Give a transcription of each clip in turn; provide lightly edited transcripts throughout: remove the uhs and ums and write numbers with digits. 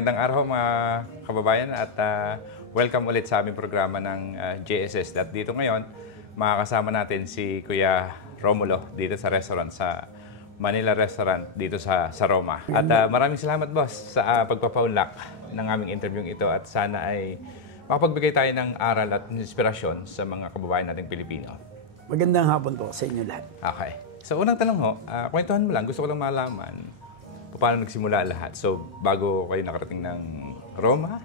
Magandang araw mga kababayan at welcome ulit sa aming programa ng JSS. At dito ngayon, makakasama natin si Kuya Romulo dito sa restaurant, sa Manila Restaurant dito sa Roma. At maraming salamat boss sa pagpapaunlak ng aming interview ito at sana ay makapagbigay tayo ng aral at inspirasyon sa mga kababayan nating Pilipino. Magandang hapon po sa inyo lahat. Okay. So unang tanong ho, kwentuhan mo lang, gusto ko lang malaman paano nagsimula lahat. So bago kayo nakarating ng Roma,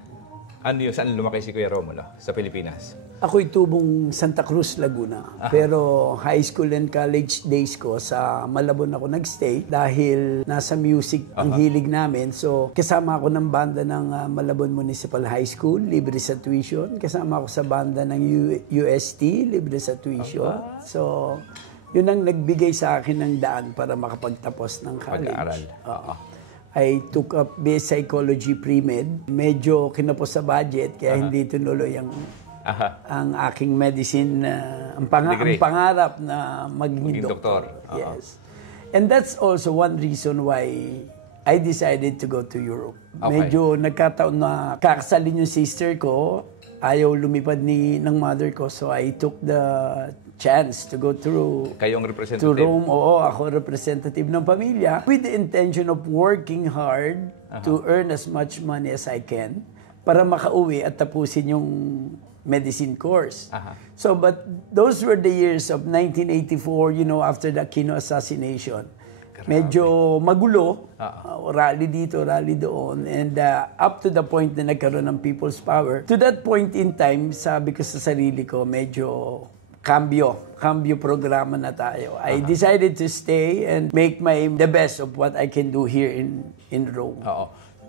saan lumaki si Kuya Romulo sa Pilipinas? Ako'y tubong Santa Cruz, Laguna. Pero high school and college days ko sa Malabon ako nagstay dahil nasa music ang hilig namin. So kasama ako ng banda ng Malabon Municipal High School, libre sa tuition. Kasama ako sa banda ng UST, libre sa tuition. So yun ang nagbigay sa akin ng daan para makapagtapos ng college. Pag-aaral. I took up BS Psychology Pre-Med. Medyo kinapos sa budget, kaya hindi tinuloy ang aking medicine, ang pangarap na maging doktor. Yes. And that's also one reason why I decided to go to Europe. Medyo nagkataon na kakasalin yung sister ko, ayaw lumipad ng mother ko, so I took the chance to go through Kayong representative? To Rome. Oo, ako representative ng pamilya with the intention of working hard to earn as much money as I can para makauwi at tapusin yung medicine course. So, but those were the years of 1984, after the Aquino assassination. Medyo magulo, rally dito, rally doon, and up to the point na nagkaroon ng people's power. To that point in time, sabi ko sa sarili ko, medyo cambio programa na tayo. I decided to stay and make the best of what I can do here in Rome.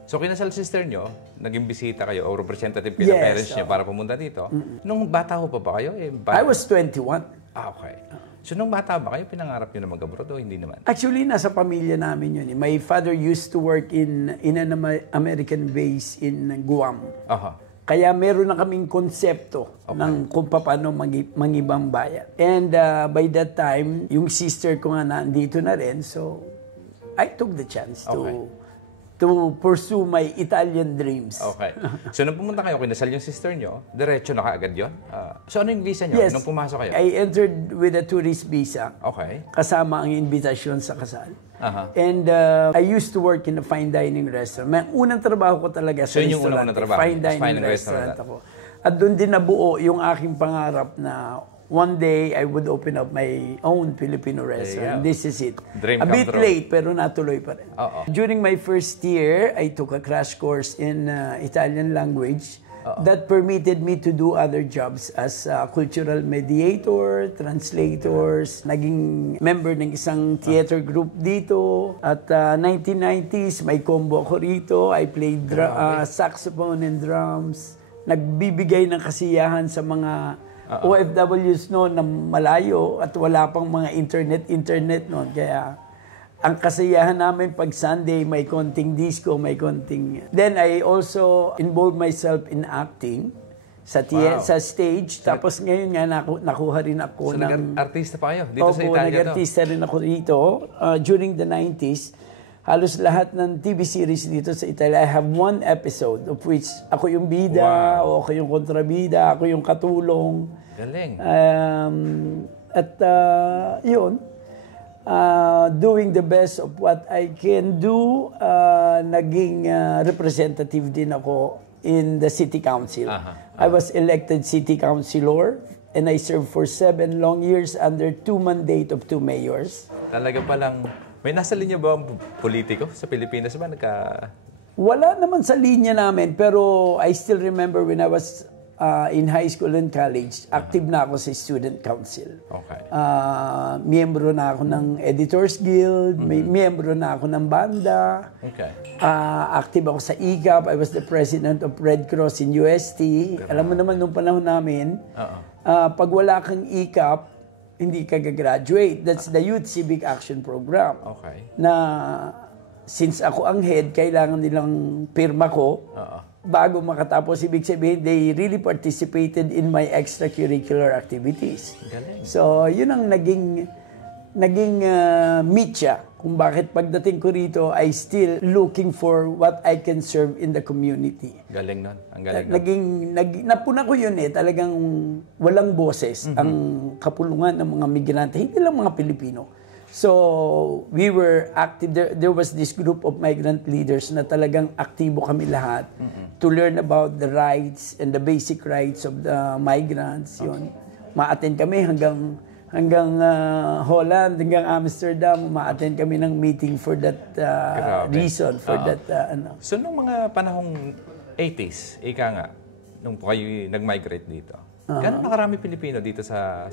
So kinasal sister nyo, naging bisita kayo o representative kayo ng parents niya para pumunta dito. Nung bata ho pa ba kayo? I was 21. Okay. So nung bata ba kayo, pinangarap nyo na mag-abroad o hindi naman? Actually, nasa pamilya namin yun. My father used to work in an American base in Guam. Kaya meron na kaming konsepto ng kung paano mangibang bayan. And by that time, yung sister ko nga nandito na rin. So, I took the chance to pursue my Italian dreams. Okay. So, nung pumunta kayo, kinasal yung sister nyo, diretso na kaagad yun? So, ano yung visa nyo nung pumasok kayo? I entered with a tourist visa. Okay. Kasama ang invitasyon sa kasal. And I used to work in a fine dining restaurant. May unang trabaho ko talaga sa restaurant. Yung unang trabaho? Fine dining restaurant ako. At doon din nabuo yung aking pangarap na one day I would open up my own Filipino restaurant. This is it. Dream a bit late pero natuloy pa rin. During my first year, I took a crash course in Italian language. That permitted me to do other jobs as a cultural mediator, translators, naging member ng isang theater group dito. At 1990s, may combo ako rito. I played saxophone and drums. Nagbibigay ng kasiyahan sa mga OFWs noon na malayo at wala pang mga internet noon. Kaya ang kasiyahan namin pag Sunday, may konting disco, may konting... Then I also involved myself in acting sa stage. Tapos ngayon nga nakuha rin ako ng... nag-artista pa kayo dito sa Italia? Nag-artista rin ako dito. During the 90s, halos lahat ng TV series dito sa Italia, I have one episode of which ako yung bida, o ako yung kontrabida, ako yung katulong. Galing. Yun. Doing the best of what I can do, naging representative din ako in the city council. I was elected city councilor and I served for 7 long years under 2 mandate of 2 mayors. Talaga palang, may nasa linya ba ang politiko sa Pilipinas ba? Wala naman sa linya namin, pero I still remember when I was in high school and college, active na ako sa student council. Miyembro na ako ng Editors Guild, miyembro na ako ng banda. Active ako sa ICAP. I was the president of Red Cross in UST. Alam mo naman nung panahon namin, pag wala kang ICAP, hindi ka gagraduate. That's the Youth Civic Action Program. Na since ako ang head, kailangan nilang pirma ko. Bago makatapos, ibig sabihin, they really participated in my extracurricular activities. So, yun ang naging meet siya kung bakit pagdating ko rito, I still looking for what I can serve in the community. Galing nun. Ang galing napuna ko yun talagang walang boses ang kapulungan ng mga migrante, hindi lang mga Pilipino. So, we were active. There was this group of migrant leaders na talagang aktibo kami lahat to learn about the rights and the basic rights of the migrants. Yun. Ma-attend kami hanggang Holland, hanggang Amsterdam, ma-attend kami ng meeting for that reason, for that ano. So, nung mga panahong 80s, ika nga, nung po kayo nag-migrate dito, gano'n na karami Pilipino dito sa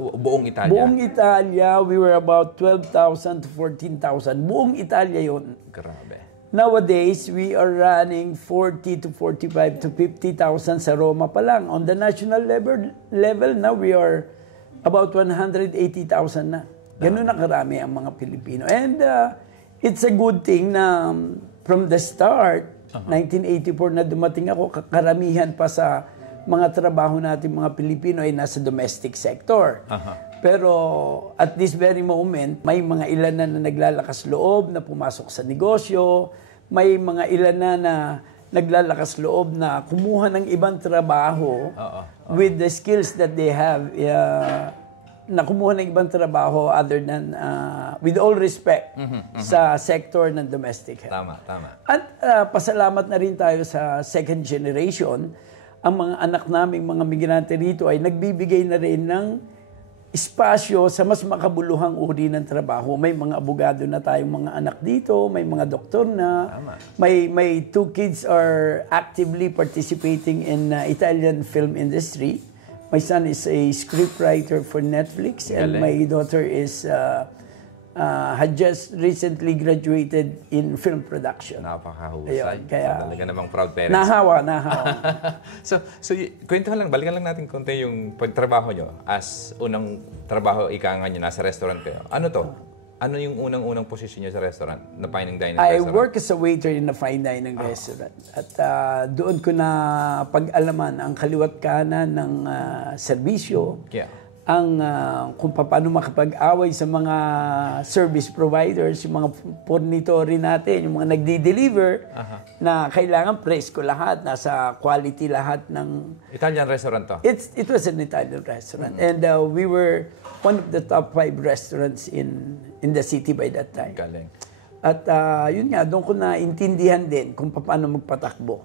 buong Italia? Buong Italia, we were about 12,000 to 14,000. Buong Italia yun. Grabe. Nowadays, we are running 40 to 45 to 50,000 sa Roma pa lang. On the national level now, we are about 180,000 na. Ganun na karami ang mga Pilipino. And it's a good thing na from the start, 1984 na dumating ako, karamihan pa sa mga trabaho natin mga Pilipino ay nasa domestic sector. Pero at this very moment, may mga ilan na naglalakas loob na pumasok sa negosyo, may mga ilan na naglalakas loob na kumuha ng ibang trabaho with the skills that they have, na kumuha ng ibang trabaho other than, with all respect, sa sector ng domestic health. Tama. At pasalamat na rin tayo sa second generation. Ang mga anak naming mga migrante rito ay nagbibigay na rin ng espasyo sa mas makabuluhang uri ng trabaho. May mga abogado na tayong mga anak dito, may mga doktor na, may 2 kids are actively participating in Italian film industry. My son is a scriptwriter for Netflix, and my daughter is had just recently graduated in film production. Napakahusay. Ayun, kaya talaga namang proud parents. Nahawa. so kwentuhan lang, balikan lang natin konti yung pagtrabaho nyo. As unang trabaho, ika nga nyo, nasa restaurant kayo. Ano to? Ano yung unang posisyon nyo sa restaurant? Na fine dining I restaurant? work as a waiter in a fine dining restaurant. At doon ko na pag-alaman ang kaliwat kanan ng serbisyo. Ang kung paano makapag-away sa mga service providers, yung mga fornitori natin, yung mga nagdi-deliver, na kailangan presko lahat, nasa quality lahat ng... Italian restaurant to? It was an Italian restaurant. And we were one of the top 5 restaurants in the city by that time. Galing. At yun nga, doon ko naintindihan din kung paano magpatakbo.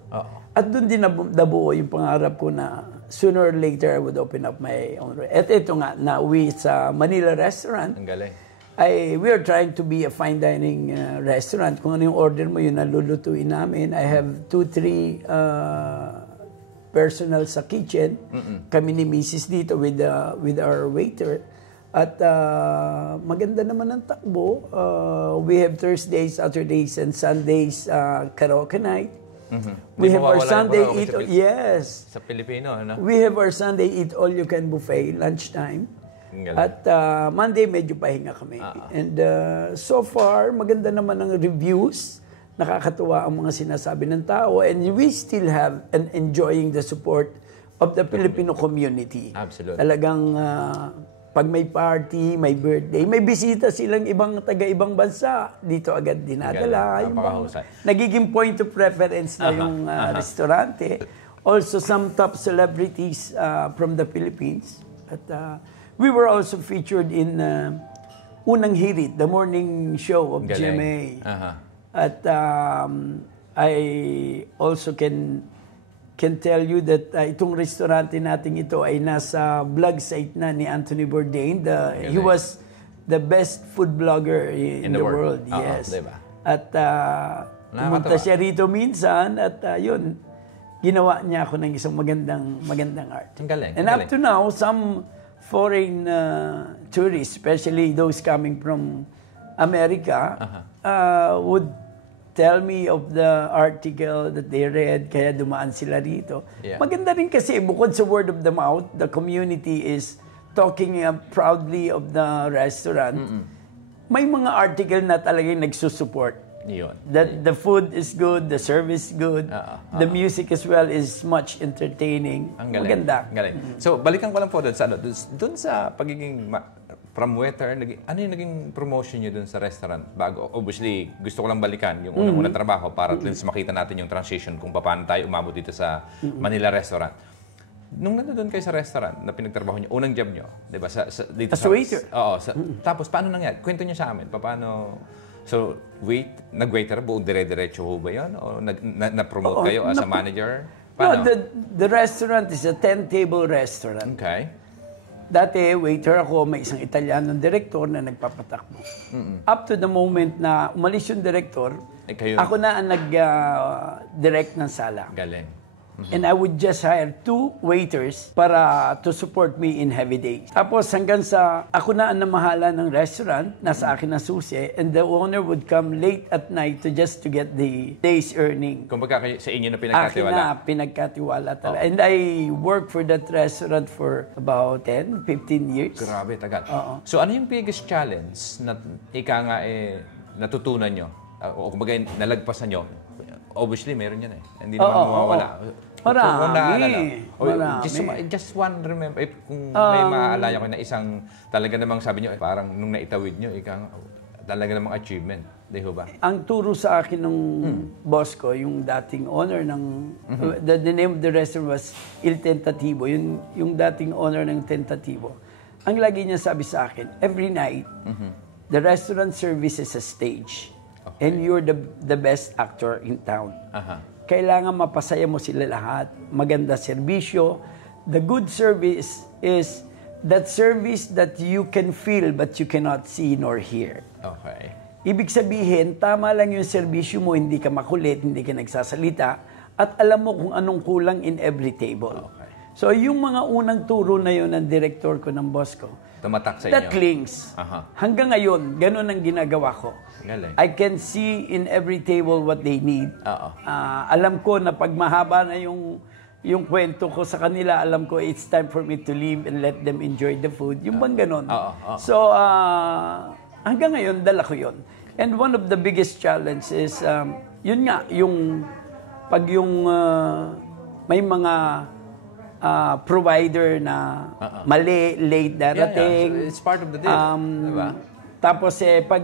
At doon din nabuo yung pangarap ko na sooner or later I would open up my own. At ito nga, nauwi sa Manila restaurant. Ang galing. We are trying to be a fine dining restaurant. Kung ano yung order mo, yun nalulutuin namin. I have 2-3 personnel sa kitchen. Kami ni Mrs. dito with our waiter. At maganda naman ang takbo. We have Thursdays, Saturdays, and Sundays karaoke night. We have our Sunday eat. Yes. Sa Pilipino, ano? We have our Sunday eat all you can buffet lunchtime. At Monday medyo pahinga kami. And so far maganda naman ang reviews. Nakakatuwa ang mga sinasabi ng tao, and we still have and enjoying the support of the Filipino community. Absolutely. Talagang pag may party, may birthday, may bisita silang taga-ibang bansa, dito agad dinadala. Nagiging point of preference na yung restaurante. Also, some top celebrities from the Philippines. At we were also featured in Unang Hirit, the morning show of GMA. At I also can tell you that itong restaurante natin ito ay nasa vlog site na ni Anthony Bourdain. He was the best food blogger in the world. Yes. Diba? At pumunta siya rito minsan at yun, ginawa niya ako ng isang magandang art. Galing. And up to now, some foreign tourists, especially those coming from America, would tell me of the article that they read, kaya dumaan sila rito. Maganda rin kasi, bukod sa word of the mouth, the community is talking proudly of the restaurant. May mga article na talagang nagsusupport. That the food is good, the service good, the music as well is much entertaining. Ang galing. Maganda. Galing. So, balikan ko lang po doon sa pagiging from waiter, ano yung naging promotion nyo dun sa restaurant? Bago, obviously, gusto ko lang balikan yung unang-unang trabaho para at least makita natin yung transition kung paano tayo umabot dito sa Manila Restaurant. Nung nandun kayo sa restaurant na pinagtrabaho nyo, unang job nyo, di ba? Dito as a waiter. Oo. Tapos, paano nangyari? Kwento nyo sa amin. Paano... So, nag-waiter, buong dire-diretso ho ba yun? O na-promote kayo as a manager? Paano? No, the restaurant is a 10-table restaurant. Okay. Dati, waiter ako, may isang Italianong direktor na nagpapatakbo. Up to the moment na umalis yung direktor, ako na ang nag-direct ng sala. Galing. And I would just hire 2 waiters para to support me in heavy days. Tapos hanggang sa ako na ang namahala ng restaurant, nasa akin na susi, and the owner would come late at night to get the day's earning. Kumbaga sa inyo na pinagkatiwala? Akin na pinagkatiwala talaga. And I worked for that restaurant for about 10, 15 years. Grabe, tagal. So ano yung biggest challenge na natutunan nyo? O kumbaga nalagpasan nyo? Obviously, meron yan eh. Hindi naman mawawala. Marami. Just one remember, kung may maaalala ko na isang talaga namang sabi nyo, parang nung naitawid nyo, talaga namang achievement. Di ba? Ang turo sa akin ng boss ko, yung dating owner ng, the name of the restaurant was Il Tentativo, yung dating owner ng Tentativo. Ang lagi niya sabi sa akin, every night, the restaurant service is a stage. Okay. And you're the best actor in town. Kailangan mapasaya mo sila lahat. Maganda serbisyo. The good service is that service that you can feel but you cannot see nor hear. Okay. Ibig sabihin, tama lang yung serbisyo mo, hindi ka makulit, hindi ka nagsasalita, at alam mo kung anong kulang in every table. Okay. So yung mga unang turo na yun ng director ko, ng boss ko, tumatak sa inyo. That clings. Hanggang ngayon, ganun ang ginagawa ko. Galing. I can see in every table what they need. Alam ko na pag mahaba na yung kwento ko sa kanila, alam ko it's time for me to leave and let them enjoy the food. Yung bang ganun. So, hanggang ngayon, dala ko yun. And one of the biggest challenge is, yun nga, pag may mga provider na mali, late darating. It's part of the deal. Diba? Tapos pag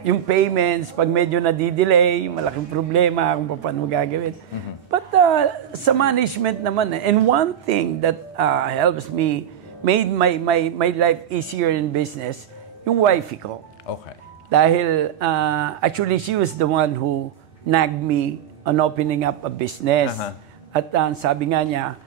yung payments, pag medyo nadidelay, malaking problema kung paano gagawin. But sa management naman, and one thing that helps me, made my life easier in business, yung wifey ko. Okay. Dahil actually she was the one who nagged me on opening up a business. At sabi nga niya,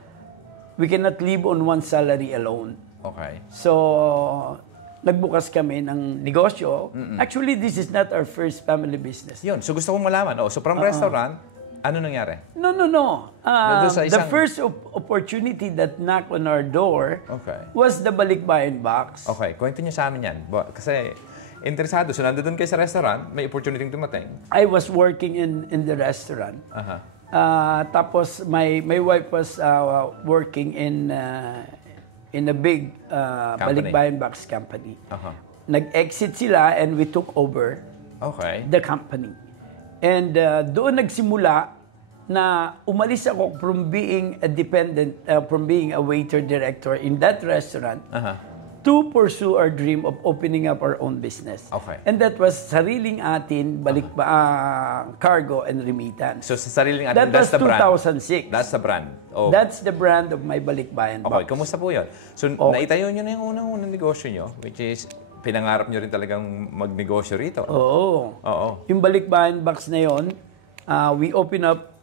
we cannot live on one salary alone. Okay. So, nagbukas kami ng negosyo. Actually, this is not our first family business. Yun. So, gusto kong malaman. So, from restaurant, ano nangyari? No. The first opportunity that knocked on our door was the Balikbayan Box. Okay. Kwento niyo sa amin yan. Kasi, interesado. So, nandun kayo sa restaurant, may opportunity dumating. I was working in the restaurant. Tapos, my wife was working in a big Balikbayan Box company. Nag-exit sila and we took over the company. And doon nagsimula na umalis ako from being a dependent, from being a waiter director in that restaurant to pursue our dream of opening up our own business. And that was sariling atin, cargo and remittance. So sa sariling atin, that's the brand? That was 2006. That's the brand? Oh. That's the brand of my Balikbayan Box. Okay, kumusta po yun? So naitayo nyo na yung unang negosyo nyo, which is pinangarap nyo rin talagang magnegosyo rito. Oo. Yung Balikbayan Box na yun, we opened up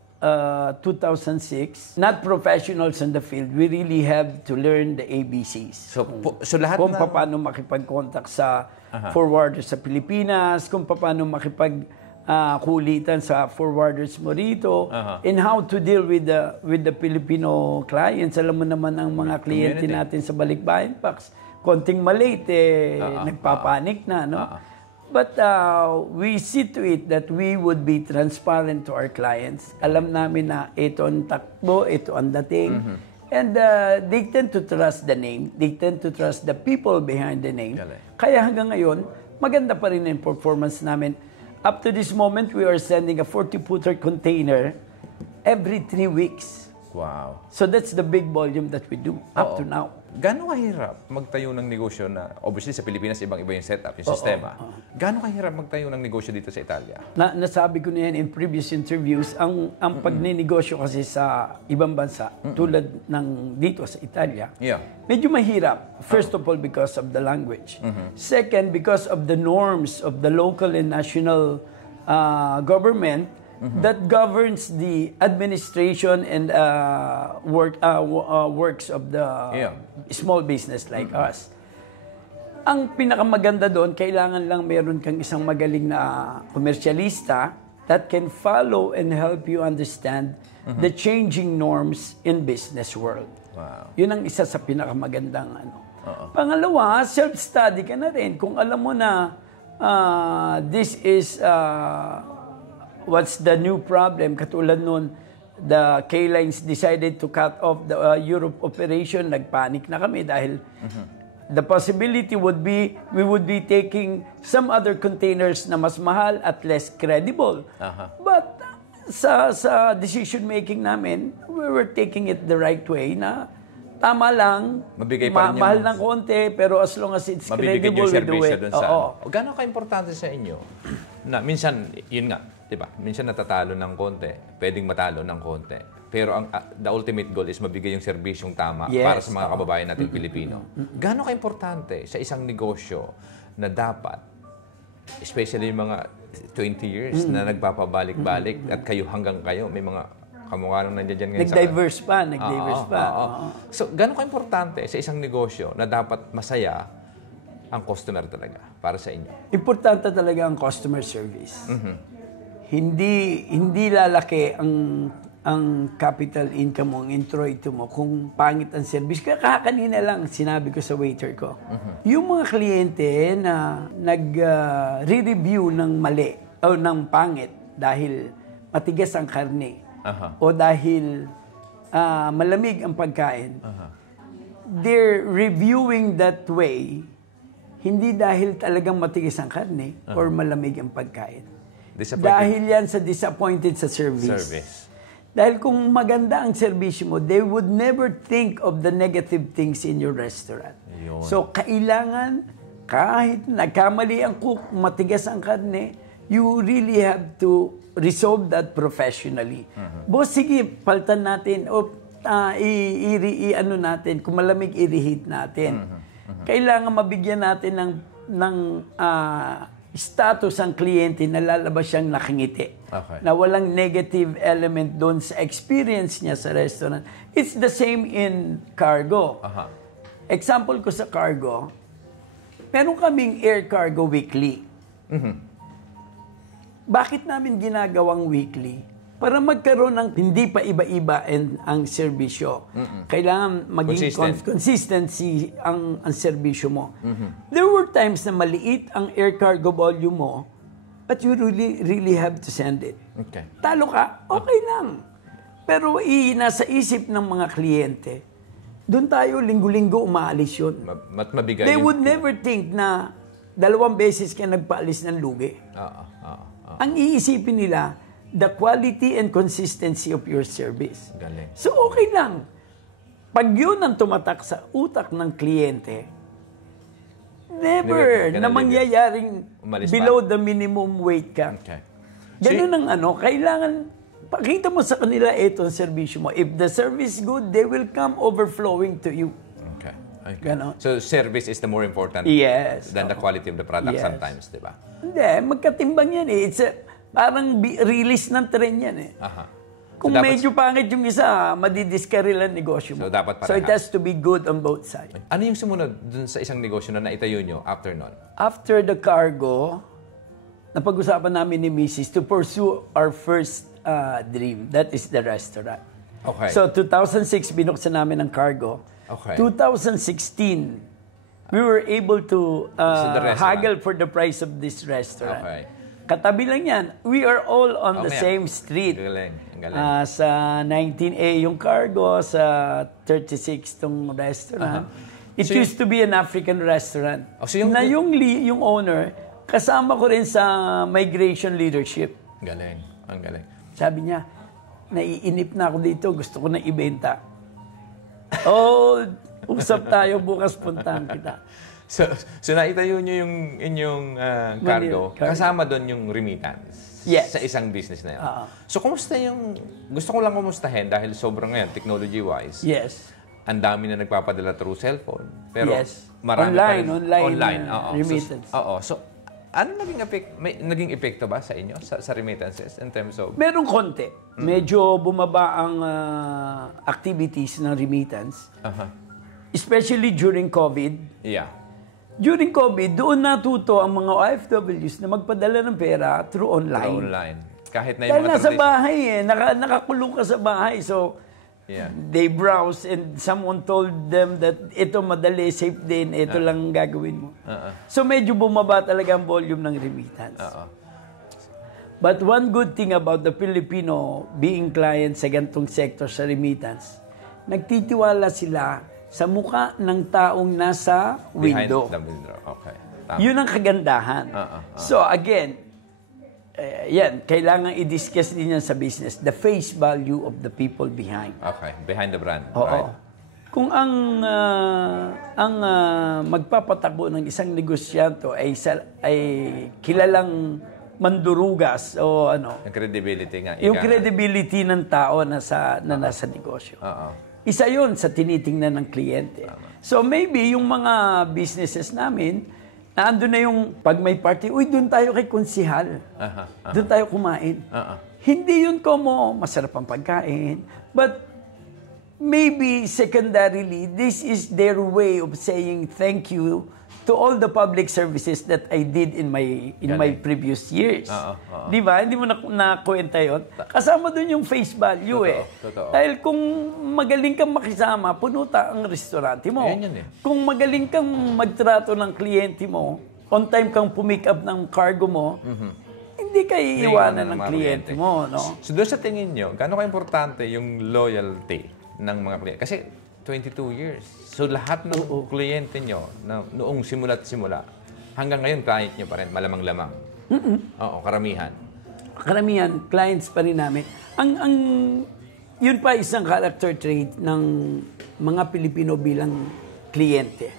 2006. Not professionals in the field. We really have to learn the ABCs. So lahat kung paano makipag-contact sa forwarders sa Pilipinas, kung paano kulitan sa forwarders mo rito, and how to deal with the Filipino clients. Alam mo naman ang mga kliyente natin sa Balikbayan Box. Konting malate, nagpapanik na, no? But we see to it that we would be transparent to our clients. Alam namin na ito ang takbo, ito ang dating. And they tend to trust the name. They tend to trust the people behind the name. Kaya hanggang ngayon, maganda pa rin ang performance namin. Up to this moment, we are sending a 40-footer container every 3 weeks. Wow. So that's the big volume that we do up to now. Gaano kahirap magtayo ng negosyo na, obviously sa Pilipinas, ibang-iba yung setup, yung sistema. Gaano kahirap magtayo ng negosyo dito sa Italia? Nasabi ko na yan in previous interviews, ang pagninegosyo kasi sa ibang bansa, tulad ng dito sa Italia, medyo mahirap. First of all, because of the language. Second, because of the norms of the local and national government that governs the administration and works of the small business like us. Ang pinakamaganda doon, kailangan lang meron kang isang magaling na komersyalista that can follow and help you understand the changing norms in business world. Wow. Yun ang isa sa pinakamagandang ano. Pangalawa, self-study ka na rin. Kung alam mo na this is what's the new problem, katulad nun, the K-Lines decided to cut off the Europe operation, nagpanic na kami dahil the possibility would be we would be taking some other containers na mas mahal at less credible. But sa decision making namin, we were taking it the right way na tama lang, mahal ng konti, pero as long as it's credible, we do it. Gano'n ka-importante sa inyo na minsan, yun nga, diba? Minsan natatalo ng konti, pwedeng matalo ng konti. Pero the ultimate goal is mabigay yung serbisyong tama para sa mga kababayan natin Pilipino. Gano'n ka-importante sa isang negosyo na dapat, especially yung mga 20 years na nagpapabalik-balik at kayo hanggang kayo, may mga kamukha nung nandiyan ngayon. Nag-diverse pa. So, gano'n ka-importante sa isang negosyo na dapat masaya ang customer talaga para sa inyo? Importante talaga ang customer service. Hindi lalaki ang capital income mo, ang introito mo, kung pangit ang service. Kaya kanina lang sinabi ko sa waiter ko, yung mga kliyente na nag-re-review ng mali o ng pangit dahil matigas ang karne o dahil malamig ang pagkain, they're reviewing that way hindi dahil talagang matigas ang karne or malamig ang pagkain. Dahil yan sa disappointed sa service. Dahil kung maganda ang serbisyo mo, they would never think of the negative things in your restaurant. Yun. So, kailangan, kahit nagkamali ang cook, matigas ang karne, you really have to resolve that professionally. Boss, sige, paltan natin, o ano natin, kung malamig, i-reheat natin. Kailangan mabigyan natin ng status ang kliyente na lalabas siyang nakangiti. Na walang negative element doon sa experience niya sa restaurant. It's the same in cargo. Example ko sa cargo, meron kaming air cargo weekly. Bakit namin ginagawang weekly? Para magkaroon ng hindi pa iba-iba ang serbisyo. Kailangan maging consistency ang serbisyo mo. There were times na maliit ang air cargo volume mo, but you really have to send it. Talo ka, okay lang. Pero nasa isip ng mga kliyente, doon tayo linggo-linggo umaalis yun. They would never think na 2 beses ka nagpaalis ng lugi. Ang iisipin nila, the quality and consistency of your service. Galing. So, okay lang. Pag yun ang tumatak sa utak ng kliyente, never na mangyayaring below the minimum weight ka. Ganun ang kailangan, pakita mo sa kanila itong servisyo mo. If the service is good, they will come overflowing to you. So, service is the more important than the quality of the product sometimes, di ba? Hindi, magkatimbang yan eh. It's parang release ng tren yan eh. Kung medyo pangit yung isa, madidiskaril ang negosyo mo. So it has to be good on both sides. Ano yung sumunod dun sa isang negosyo na naitayo nyo after nun? After the cargo, napag-usapan namin ni Mrs. to pursue our first dream. That is the restaurant. So 2006, binuksan namin ang cargo. 2016, we were able to haggle for the price of this restaurant. Katabi lang yan. We are all on the same street. Galing. Sa 19A yung cargo, sa 36 tong restaurant. It used to be an African restaurant. Na yung owner, kasama ko rin sa migration leadership. Galing. Ang galing. Sabi niya, naiinip na ako dito, gusto ko na ibenta. Usap tayo, bukas puntahan kita. So naitayo nyo yung inyong cargo, kasama doon yung remittance sa isang business na yun. So kumusta yung, gusto ko lang kumustahin dahil sobrang ngayon, technology-wise. Yes. Ang dami na nagpapadala through cellphone. Pero marami online remittance. So ano naging epekto ba sa inyo, sa remittances in terms of? Merong konti. Medyo bumaba ang activities ng remittance. Especially during COVID. Yeah. During COVID, doon natuto ang mga OFWs na magpadala ng pera through online. Through online. Kahit na yung dahil mga nasa bahay nakakulong ka sa bahay. So, they browse and someone told them that ito madali, safe din, ito lang gagawin mo. So, medyo bumaba talaga ang volume ng remittance. But one good thing about the Filipino being client sa gantong sector sa remittance, nagtitiwala sila sa mukha ng taong nasa window. Behind the window. Okay. Yun ang kagandahan. So again, kailangan i-discuss din yan sa business. The face value of the people behind. Okay. Behind the brand. Oo. Right. Kung ang magpapatakbo ng isang negosyante ay kilalang mandurugas o ano. Yung credibility nga. Yung credibility ng tao na nasa negosyo. Isa yun sa tinitingnan ng kliyente. So maybe yung mga businesses namin, naandun na yung pag may party, doon tayo kay konsihal. Doon tayo kumain. Hindi yun como masarap ang pagkain. But maybe secondarily, this is their way of saying thank you to all the public services that I did in my previous years. Di ba? Hindi mo nakuwenta yun. Kasama doon yung face value Totoo. Dahil kung magaling kang makisama, punuta ang restaurante mo. Yun. Kung magaling kang magtrato ng kliyente mo, on time kang pumick up ng cargo mo, hindi ka iiwanan ng kliyente mo. No? So doon sa tingin nyo, gaano ka-importante yung loyalty ng mga kliyente? Kasi 22 years. So lahat ng kliyente nyo na noong simula't simula, hanggang ngayon client nyo pa rin, malamang-lamang. Oo, karamihan. Karamihan, clients pa rin namin. Yun pa isang character trait ng mga Pilipino bilang kliyente.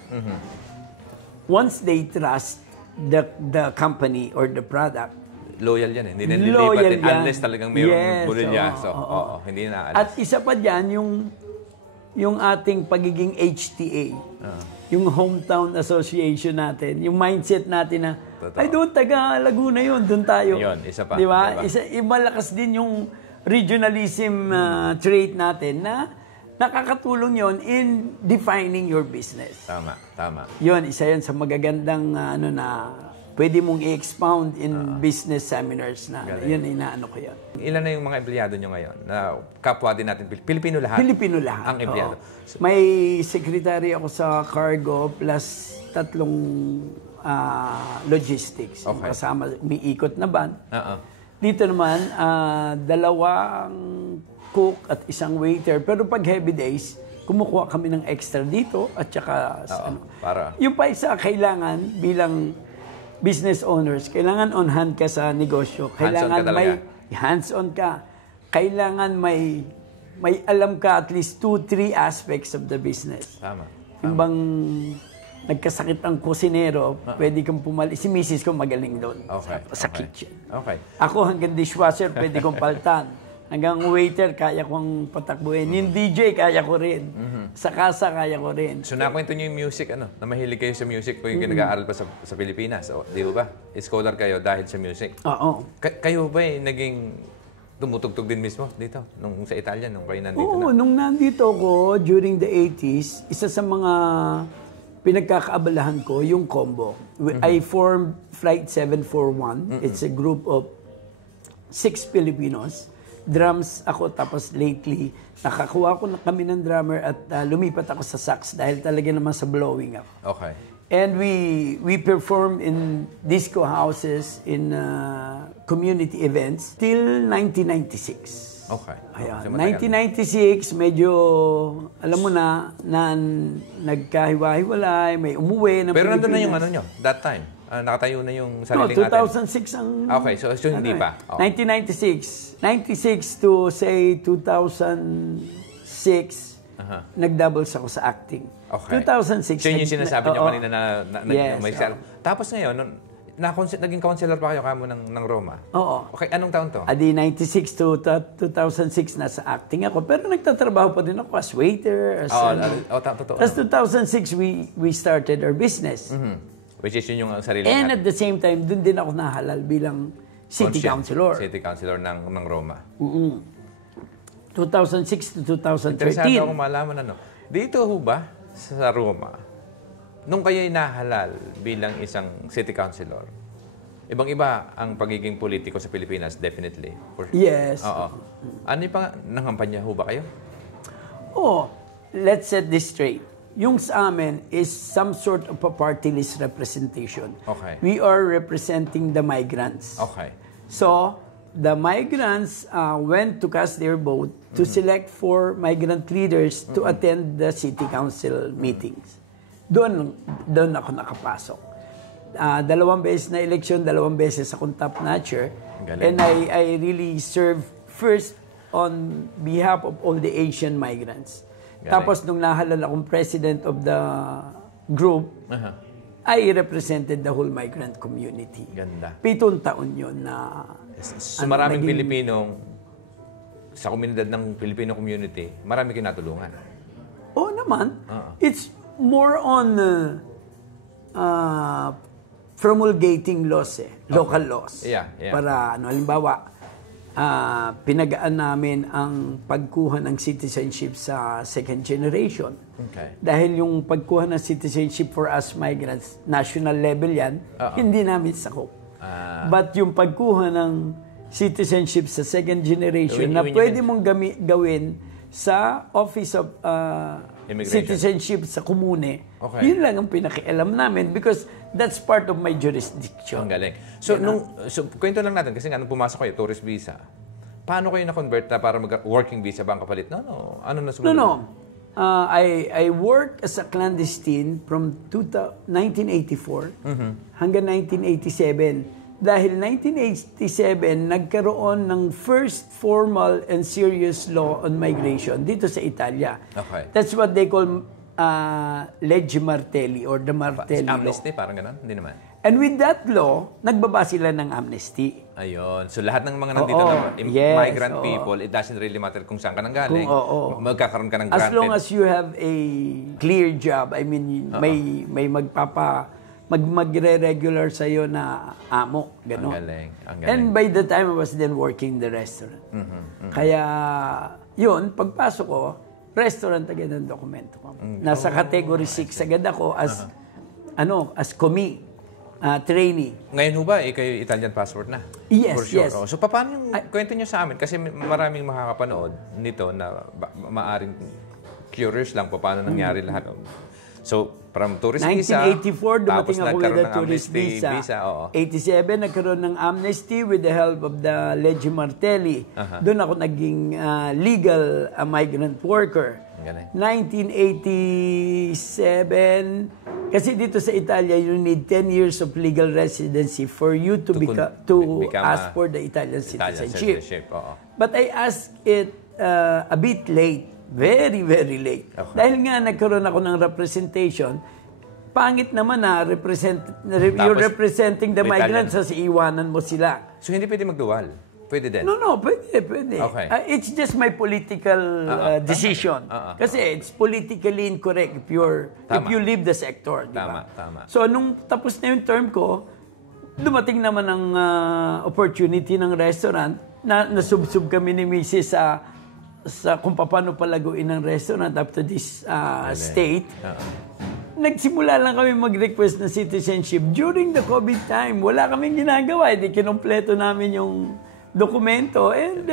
Once they trust the company or the product, loyal yan Hindi na nililipat unless talagang mayroong bulilyaso. Hindi na alas. At isa pa dyan, yung ating pagiging HTA, yung hometown association natin, yung mindset natin na, ay doon, taga Laguna yun, doon tayo. Yun, isa pa. Di ba? Malakas din yung regionalism trait natin na nakakatulong yon in defining your business. Tama. Yun, isa yun sa magagandang pwede mong i-expound in business seminars na yun, inaano ko yun. Ilan na yung mga empleyado nyo ngayon? Na kapwa din natin, Pilipino lahat? Pilipino lahat. Ang empleyado. May secretary ako sa cargo plus 3 logistics. Okay. Kasama, umiikot na van. Dito naman, 2 cook at 1 waiter. Pero pag heavy days, kumukuha kami ng extra dito at saka yung pa isa, kailangan bilang business owners, kailangan on hand ka sa negosyo. Kailangan may hands-on ka. Kailangan may alam ka at least 2-3 aspects of the business. Yung bang nagkasakit ang kusinero, pwede kang si misis ko magaling doon sa kitchen. Ako hanggang dishwasher, pwede kong paltan. Hanggang waiter, kaya kong patakbuhin. Yung DJ, kaya ko rin. Sa kasa, kaya ko rin. So, nakwento nyo yung music, na mahilig kayo sa music kung yung nag-aaral pa sa Pilipinas. Di ba? Scholar kayo dahil sa music. Oo. Kayo ba naging tumutugtog din mismo dito, sa Italia, nung kayo nandito na? Nung nandito ko, during the 80s, isa sa mga pinagkakaabalahan ko, yung combo. I formed Flight 741. It's a group of 6 Filipinos. Drums ako, tapos lately, nakakuha ko na kami ng drummer at lumipat ako sa sax dahil talaga naman sa blowing up. Okay. And we performed in disco houses, in community events till 1996. Okay. Ayan. 1996, medyo, alam mo na nagkahiwa-hiwalay, may umuwi ng Pero nandun na yung nyo, that time? Nakatayo na yung sariling 2006 ang... Okay, so hindi pa. 1996. 96 to say 2006, nag-doubles ako sa acting. Okay. 2006. So yun yung sinasabi niyo kanina na Yes, may Tapos ngayon, naging counselor pa kayo kamo ng Roma? Oo. Okay, anong taon to? Adi 96 to 2006 nasa acting ako. Pero nagtatrabaho pa din ako as waiter. Totoo. Tapos 2006, we started our business. Which is yun yung sarili And at the same time, dun din ako nahalal bilang city councilor. City councilor ng Roma. 2006 to 2013. Interesado akong malaman dito ho ba sa Roma, nung kayo'y nahalal bilang isang city councilor, ibang-iba ang pagiging politiko sa Pilipinas, definitely. Yes. Oo. Ano yung nangampanya ho ba kayo? Let's set this straight. Yung sa amin is some sort of a party list representation. Okay. We are representing the migrants. Okay. So, the migrants went to cast their vote to select 4 migrant leaders to attend the city council meetings. Doon ako nakapasok. 2 beses na eleksyon, 2 beses akong top notcher. And I really serve first on behalf of all the Asian migrants. Galing. Tapos nung nahalal akong president of the group, I represented the whole migrant community. Ganda. 7 taon yun na... So maraming Pilipinong, sa komunidad ng Filipino community, marami kinatulungan. Oo naman. It's more on promulgating laws local laws. Yeah. Para halimbawa, pinagaan namin ang pagkuha ng citizenship sa second generation. Okay. Dahil yung pagkuha ng citizenship for us migrants, national level yan, hindi namin sakop. But yung pagkuha ng citizenship sa second generation na pwede mong gawin sa Office of Citizenship sa komune, yun lang ang pinakialam namin because that's part of my jurisdiction. Ang galing. So, kwento lang natin, kasi nga nung pumasok kayo, tourist visa, paano kayo na-convert na para mag-working visa ba ang kapalit? No. Ano na sumunod? No. I worked as a clandestine from 1984 hanggang 1987. Dahil 1987, nagkaroon ng first formal and serious law on migration dito sa Italia. Okay. That's what they call Legge Martelli or the Martelli Amnesty, law. parang gano'n? Hindi naman. And with that law, nagbaba sila ng amnesty. Ayun. So lahat ng mga nandito na migrant people, it doesn't really matter kung saan ka nang galing. Magkakaroon ka ng granted. As long as you have a clear job, I mean, may magre-regular sa'yo na amo. Gano'n. Ang galing. And by the time I was then working the restaurant. Kaya, yun, pagpasok ko, restaurant agad ang dokumento ko. Nasa category 6 agad ako as commie. Trainee. Ngayon ho ba, kayo Italian passport na? Yes, For sure. yes. So, paano yung kwento nyo sa amin? Kasi maraming makakapanood nito na maaring curious lang paano nangyari lahat. So, from tourist visa, 1984, dumating ako with a tourist visa. 87, nagkaroon ng amnesty with the help of the Legge Martelli. Doon ako naging legal migrant worker. 1987, kasi dito sa Italia, you need 10 years of legal residency for you to ask for the Italian citizenship. But I asked it a bit late. Very, very late. Okay. Dahil nga nagkaroon ako ng representation, pangit naman na you're representing the migrants sa iiwanan mo sila. So hindi pwede magdual? Pwede din? No, pwede. Okay. It's just my political decision. Kasi it's politically incorrect if you leave the sector. Diba? Tama. So nung tapos na yung term ko, dumating naman ang opportunity ng restaurant na nasubsub kami ni Mrs. sa kung paano palaguin ng restaurant up to this state. Nagsimula lang kami mag-request ng citizenship during the COVID time. Wala kaming ginagawa. Hindi kinumpleto namin yung dokumento and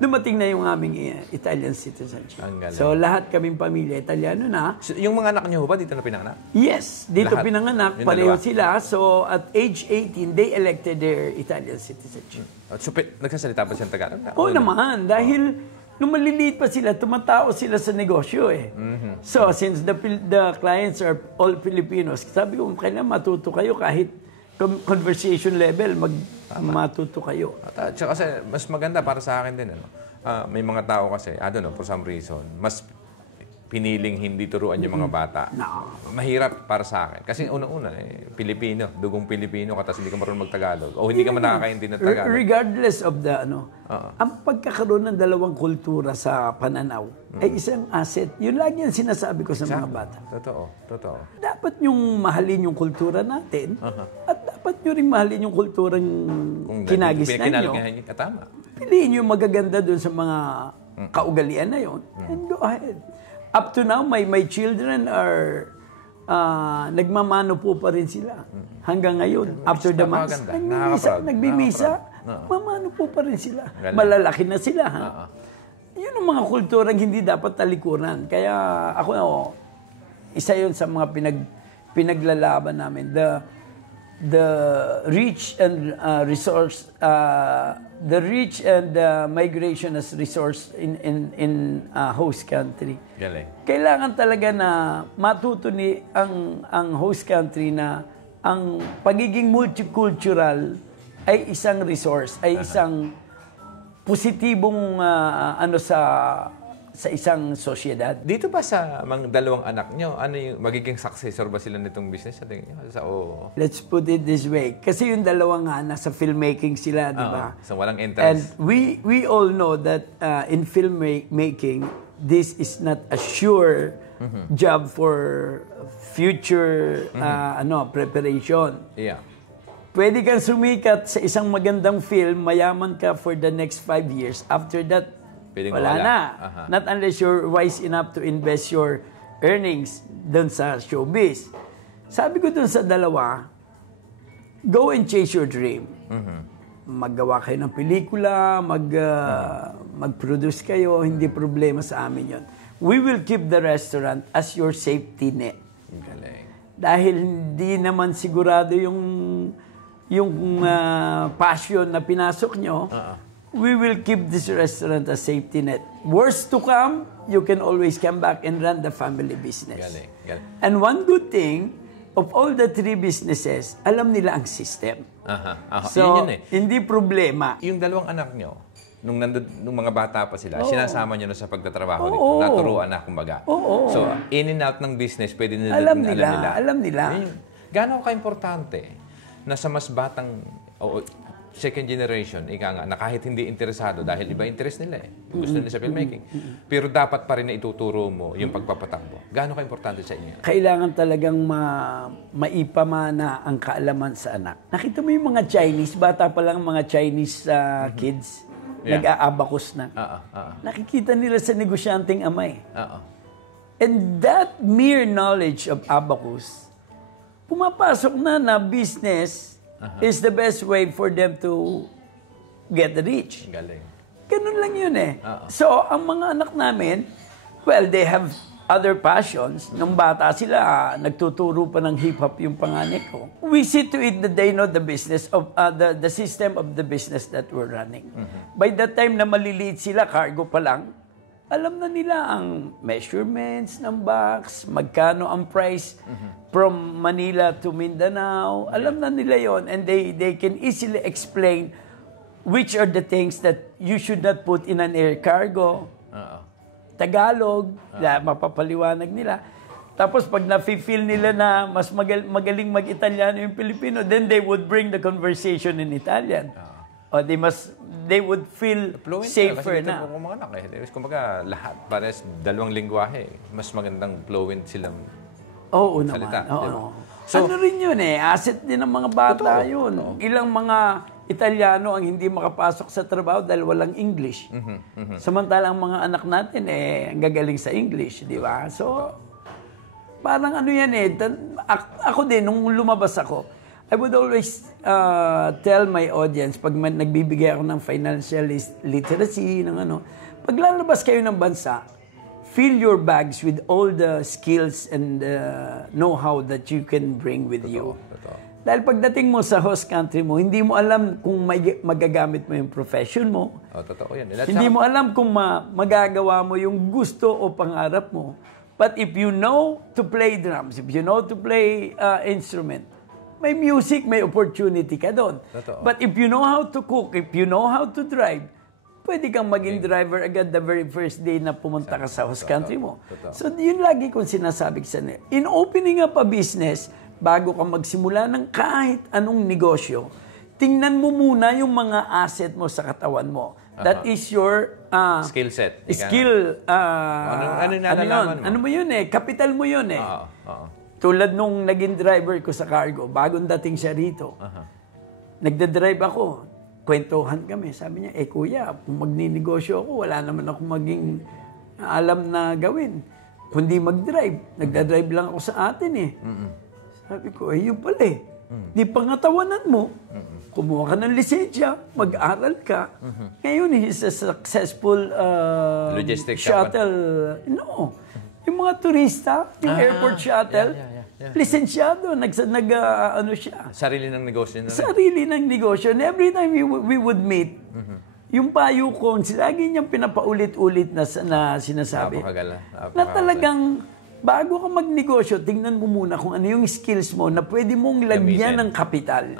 dumating na yung aming Italian citizenship. So lahat kaming pamilya Italiano na. So, yung mga anak niyo ba dito na pinanganak? Yes, dito lahat pinanganak. Pareho sila. So at age 18, they elected their Italian citizenship. So nagsasalita pa siyang Tagalog? Oo naman. Dahil nung maliliit pa sila, tumatao sila sa negosyo So, since the clients are all Filipinos, sabi ko, kailangan matuto kayo kahit conversation level, matuto kayo. At kasi mas maganda para sa akin din. May mga tao kasi, I don't know, for some reason, mas piniling hindi turuan yung mga bata. No. Mahirap para sa akin. Kasi unang-una, Pilipino, dugong Pilipino ka, tapos hindi ka marunong magtagalog. O hindi ka man nakakaintindi ng Tagalog. Regardless of the ang pagkakaroon ng dalawang kultura sa pananaw ay isang asset. Yun lagi ang sinasabi ko sa mga bata. Totoo. Dapat yung mahalin yung kultura natin at dapat nyo rin mahalin yung kulturang kinagisnan nyo. Tama. Piliin yung magaganda dun sa mga kaugalian na yun and go ahead. Up to now, my children are nagmamano po pa rin sila. Hanggang ngayon, after the Mass, nagbimisa, nagmamano po pa rin sila. Malalaki na sila. Yun ang mga kulturang hindi dapat talikuran. Kaya ako, isa yun sa mga pinaglalaban namin. The rich and migration as resource in host country. Galing. Kailangan talaga na matuto ang host country na ang pagiging multicultural ay isang resource, ay isang positibong sa isang sosyedad. Dito ba sa mga dalawang anak nyo, ano yung magiging successor ba sila nitong business? Let's put it this way. Kasi yung dalawa nga, nasa filmmaking sila, di ba? So walang interest. And we all know that in filmmaking, this is not a sure job for future preparation. Yeah. Pwede kang sumikat sa isang magandang film, mayaman ka for the next 5 years. After that, wala na. Not unless you're wise enough to invest your earnings dun sa showbiz. Sabi ko dun sa dalawa, go and chase your dream. Maggawa kayo ng pelikula, mag-produce kayo, hindi problema sa amin yon. We will keep the restaurant as your safety net. Galing. Dahil hindi naman sigurado yung passion na pinasok nyo, we will keep this restaurant a safety net. Worst to come, you can always come back and run the family business. Galing. And one good thing, of all the 3 businesses, alam nila ang system. So, yun hindi problema. Yung dalawang anak nyo, nung mga bata pa sila, sinasama nyo na sa pagtatrabaho dito. Naturuan na, kumbaga. So, in and out ng business, pwede nila Alam nila. Gaano ka-importante na sa mas batang second generation, na kahit hindi interesado, dahil iba interest nila Gusto nila sa filmmaking. Pero dapat pa rin na ituturo mo yung pagpapatakbo. Gaano ka-importante sa inyo? Kailangan talagang maipamana ang kaalaman sa anak. Nakita mo yung mga Chinese, bata pa lang mga Chinese kids, nag-aabakos na. Nakikita nila sa negosyanteng amay. And that mere knowledge of abacus, pumapasok na business is the best way for them to get rich. Galing. Ganun lang yun So, ang mga anak namin, well, they have other passions. Nung bata sila, nagtuturo pa ng hip-hop yung panganay ko. We see to it that they know the business of, the system of the business that we're running. By the time na maliliit sila, cargo pa lang, alam na nila ang measurements ng box, magkano ang price from Manila to Mindanao. Alam na nila yon, and they can easily explain which are the things that you should not put in an air cargo. Tagalog, mapapaliwanag nila. Tapos pag na-feel nila na mas magaling mag-Italiano yung Pilipino, then they would bring the conversation in Italian. O they would feel fluent safer na. Kasi mga anak kumbaga lahat, pares dalawang lingwahe, mas magandang fluent silang salita. So, ano rin yun asset din ng mga bata yun. Ilang mga Italiano ang hindi makapasok sa trabaho dahil walang English. Samantalang mga anak natin ang gagaling sa English, di ba? So, parang ano yan ako din, nung lumabas ako, I would always tell my audience, pag nagbibigay ako ng financial literacy, pag lalabas kayo ng bansa, fill your bags with all the skills and know-how that you can bring with you. Dahil pagdating mo sa host country mo, hindi mo alam kung magagamit mo yung profession mo. Totoo yan. Hindi mo alam kung magagawa mo yung gusto o pangarap mo. But if you know to play drums, if you know to play instrument, may music, may opportunity ka doon. But if you know how to cook, if you know how to drive, pwede kang maging driver agad the very first day na pumunta ka sa host country mo. So, yun lagi kong sinasabi sa nila. In opening up a business, bago ka magsimula ng kahit anong negosyo, tingnan mo muna yung mga asset mo sa katawan mo. That is your skill set. Ano mo yun eh? Capital mo yun eh. Tulad nung naging driver ko sa cargo, bagong dating siya rito. Nagda-drive ako. Kwentuhan kami. Sabi niya, kuya, kung magninegosyo ako, wala naman ako maging alam na gawin. Kundi mag-drive. Nagda-drive lang ako sa atin eh. Sabi ko, yun pala eh. Di pangatawanan mo. Kumuha ka ng lisensya, mag-aral ka. Ngayon, he's a successful logistic shuttle. No. Yung mga turista, yung airport shuttle, lisensyado, ano siya. Sarili ng negosyo na rin. Sarili ng negosyo. And every time we would meet, yung payo ko, lagi niyang pinapaulit-ulit na sinasabi. Na talagang, bago ka magnegosyo, tingnan mo muna kung ano yung skills mo na pwede mong lagyan ng kapital.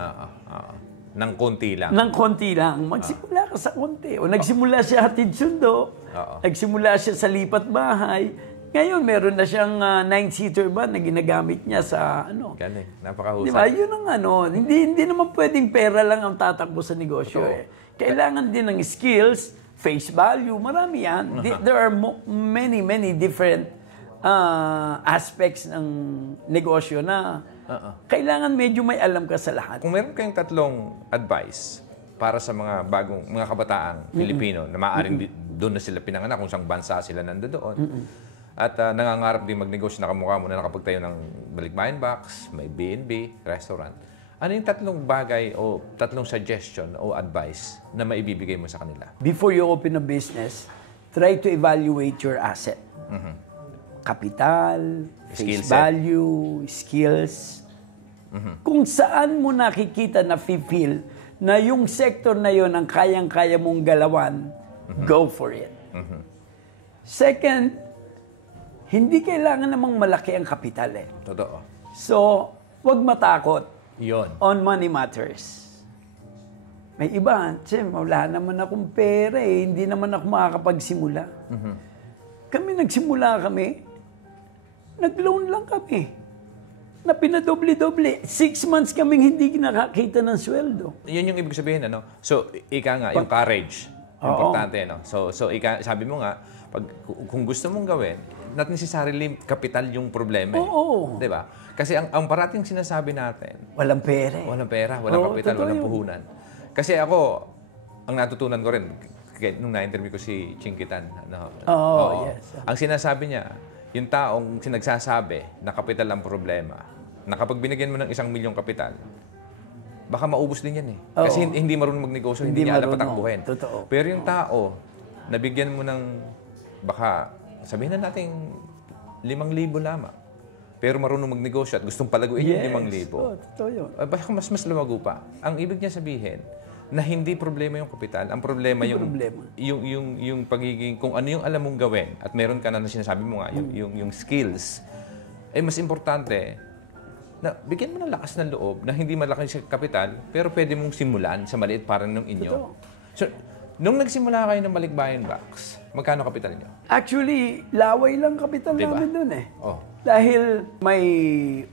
Ng konti lang. Ng konti lang. Magsimula ka sa konti. O nagsimula siya hatid sundo. Nagsimula siya sa lipat bahay. Ngayon, meron na siyang 9-seater van na ginagamit niya sa ano. Galing. Napakahusay. Diba? Yun ang ano. Hindi naman pwedeng pera lang ang tatakbo sa negosyo eh. Kailangan din ng skills, face value, marami yan. There are many different aspects ng negosyo na kailangan medyo may alam ka sa lahat. Kung meron kayong tatlong advice para sa mga mga kabataang Pilipino na maaaring doon na sila pinanganak, kung saan bansa sila nandoon, at nangangarap din magnegosyo na kamukha mo na nakapagtayo ng balikbayan box, may B&B, restaurant. Ano yung tatlong bagay o tatlong suggestion o advice na maibibigay mo sa kanila? Before you open a business, try to evaluate your asset. Kapital, face value, skills. Kung saan mo nakikita na feel na yung sector na yon ang kayang-kaya mong galawan, go for it. Second, hindi kailangan namang malaki ang kapital eh. Totoo. So, wag matakot Yun. on money matters. May iba, wala naman akong pera eh, hindi naman ako makakapagsimula. Kami nagsimula nag-loan lang kami. Na pinadoble-doble. 6 months kaming hindi nakakita ng sweldo. Yun yung ibig sabihin, ano? So, yung courage. Importante, no? So sabi mo nga, kung gusto mong gawin, not necessarily kapital yung problema. Di ba? Kasi ang parating sinasabi natin, walang pera. Walang pera, walang kapital, walang puhunan. Kasi ako, ang natutunan ko rin, nung na-interview ko si Chinkitan, yes. Ang sinasabi niya, yung taong sinagsasabi na kapital ang problema, na kapag binigyan mo ng 1 milyong kapital, baka maubos din yan eh. Kasi hindi marunong magnegosyo, hindi niya alam patakbuhin. Totoo. Pero yung tao, nabigyan mo ng, baka, sabihin na natin, 5,000 lamang. Pero marunong magnegosyo at gustong palaguin yung 5,000. Totoo yun. Baka mas lumago pa. Ang ibig niya sabihin, na hindi problema yung kapital, ang problema yung pagiging, kung ano yung alam mong gawin, at meron ka na sinasabi mo nga, yung skills, mas importante, na bigyan mo ng lakas ng loob na hindi malaki sa kapital, pero pwede mong simulan sa maliit parang nung inyo. So, nung nagsimula kayo ng Balikbayan Box, magkano kapital niyo? Actually, laway lang kapital namin doon eh. Dahil my